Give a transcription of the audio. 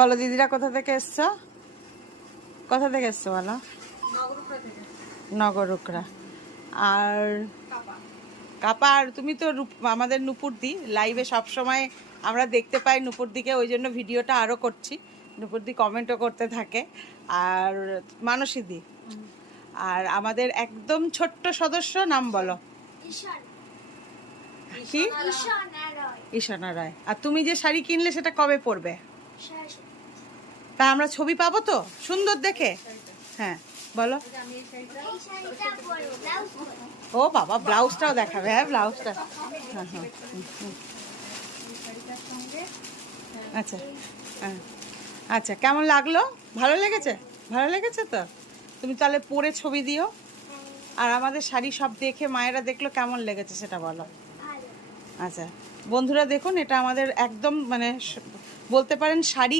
বলো দিদিরা কোথা থেকে এসছো? কোথা থেকে এসছো বলো? নগরুকরা। আর কাপা, আর তুমি তো আমাদের নুপুরদি লাইভে সব সময় আমরা দেখতে পাই নুপুরদিকে, ওই জন্য ভিডিওটা আরও করছি। নুপুরদি কমেন্টও করতে থাকে। আর মানসীদি, আর আমাদের একদম ছোট্ট সদস্য, নাম বলো? কি? ঈশানা রায়। আর তুমি যে শাড়ি কিনলে সেটা কবে পরবে? তা আমরা ছবি পাবো তো সুন্দর দেখে? হ্যাঁ বলো। ও বাবা, ব্লাউজটাও দেখাবে? হ্যাঁ ব্লাউজটা, হ্যাঁ হ্যাঁ। আচ্ছা হ্যাঁ, আচ্ছা কেমন লাগলো? ভালো লেগেছে? ভালো লেগেছে তো? তুমি তাহলে পরে ছবি দিও। আর আমাদের শাড়ি সব দেখে মায়েরা দেখলো কেমন লেগেছে সেটা বলো। আচ্ছা বন্ধুরা দেখুন, এটা আমাদের একদম মানে বলতে পারেন শাড়ি